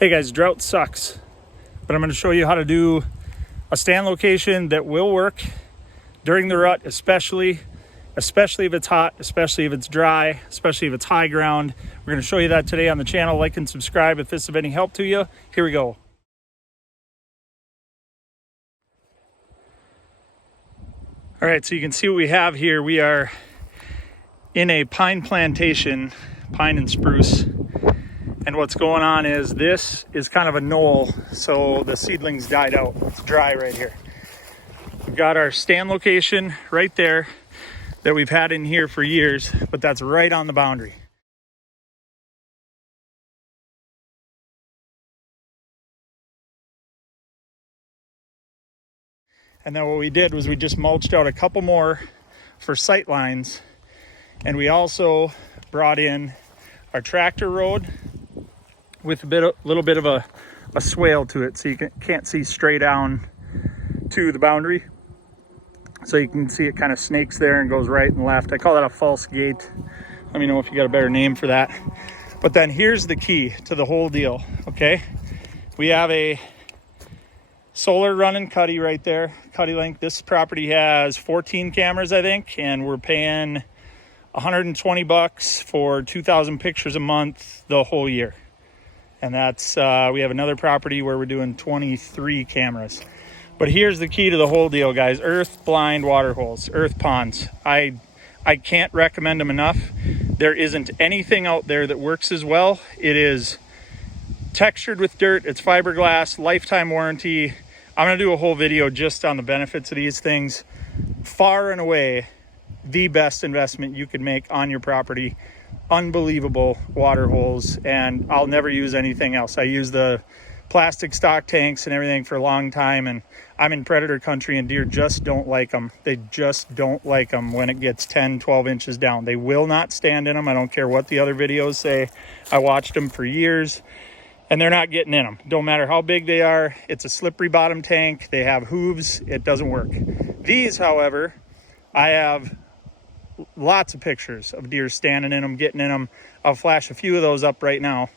Hey guys, drought sucks, but I'm going to show you how to do a stand location that will work during the rut, especially if it's hot, especially if it's dry, especially if it's high ground. We're going to show you that today on the channel. Like and subscribe if this is of any help to you. Here we go. All right, so you can see what we have here. We are in a pine plantation, pine and spruce. And what's going on is this is kind of a knoll, so the seedlings died out. It's dry right here. We've got our stand location right there that we've had in here for years, but that's right on the boundary. And then what we did was we just mulched out a couple more for sight lines, and we also brought in our tractor road with a little bit of a swale to it, so you can't see straight down to the boundary. So you can see it kind of snakes there and goes right and left. I call that a false gate. Let me know if you got a better name for that. But then here's the key to the whole deal, okay? We have a solar running cuddy right there, cuddy link. This property has 14 cameras, I think, and we're paying $120 for 2,000 pictures a month the whole year. And that's, we have another property where we're doing 23 cameras. But here's the key to the whole deal, guys. Earth blind water holes, earth ponds. I can't recommend them enough. There isn't anything out there that works as well. It is textured with dirt. It's fiberglass, lifetime warranty. I'm gonna do a whole video just on the benefits of these things. Far and away, the best investment you could make on your property. Unbelievable water holes, and I'll never use anything else. I use the plastic stock tanks and everything for a long time, and I'm in predator country and deer just don't like them. They just don't like them when it gets 10, 12 inches down. They will not stand in them. I don't care what the other videos say. I watched them for years and they're not getting in them. Don't matter how big they are. It's a slippery bottom tank. They have hooves. It doesn't work. These, however, I have lots of pictures of deer standing in them, getting in them. I'll flash a few of those up right now.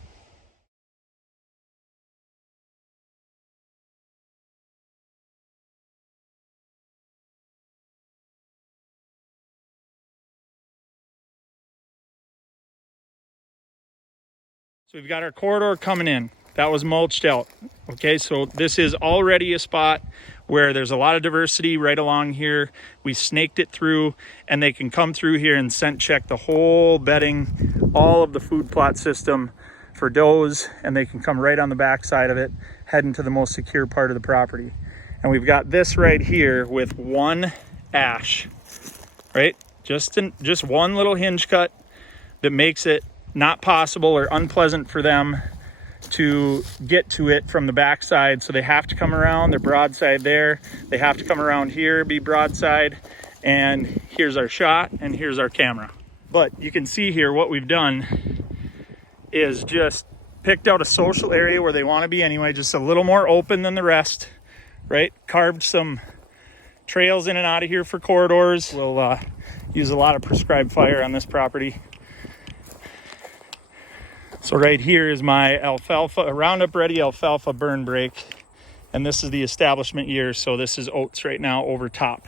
So we've got our corridor coming in. That was mulched out. Okay, so this is already a spot where there's a lot of diversity right along here. We snaked it through, and they can come through here and scent check the whole bedding, all of the food plot system for does, and they can come right on the back side of it, heading to the most secure part of the property. And we've got this right here with one ash, right? Just one little hinge cut that makes it not possible or unpleasant for them to get to it from the backside. So they have to come around, they're broadside there. They have to come around here, be broadside. And here's our shot and here's our camera. But you can see here what we've done is just picked out a social area where they want to be anyway, just a little more open than the rest, right? Carved some trails in and out of here for corridors. We'll use a lot of prescribed fire on this property. So right here is my alfalfa, Roundup Ready alfalfa burn break. And this is the establishment year. So this is oats right now over top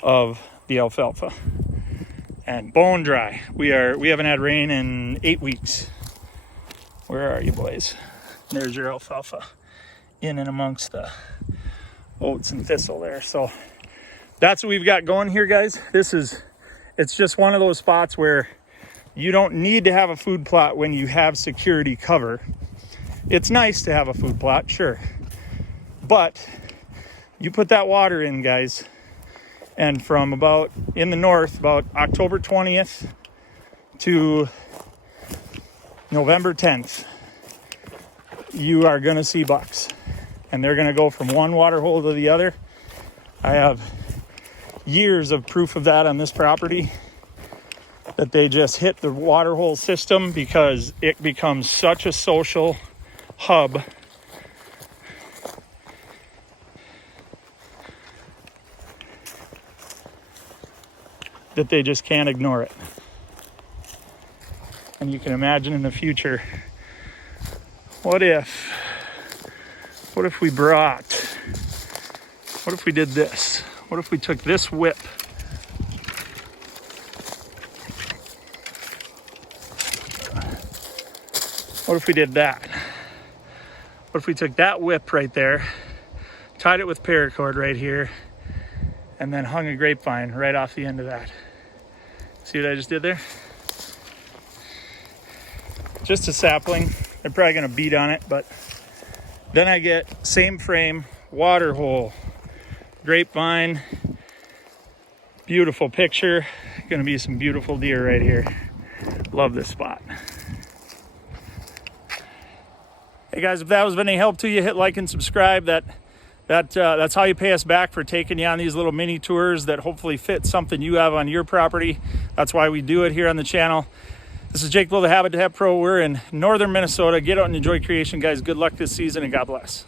of the alfalfa. And bone dry. We haven't had rain in 8 weeks. Where are you boys? There's your alfalfa in and amongst the oats and thistle there. So that's what we've got going here, guys. It's just one of those spots where you don't need to have a food plot when you have security cover. It's nice to have a food plot, sure. But you put that water in, guys, and from about in the north, about October 20th to November 10th, you are gonna see bucks. And they're gonna go from one water hole to the other. I have years of proof of that on this property, that they just hit the water hole system because it becomes such a social hub that they just can't ignore it. And you can imagine in the future, what if What if we brought, what if we did this? What if we took this whip? What if we did that? What if we took that whip right there, tied it with paracord right here, and then hung a grapevine right off the end of that? See what I just did there? Just a sapling. They're probably gonna beat on it, but then I get same frame, water hole, grapevine, beautiful picture. Gonna be some beautiful deer right here. Love this spot. Hey guys, if that was of any help to you, hit like and subscribe. That's how you pay us back for taking you on these little mini tours that hopefully fit something you have on your property. That's why we do it here on the channel. This is Jake Blow, the Habitat Pro. We're in northern Minnesota. Get out and enjoy creation, guys. Good luck this season, and God bless.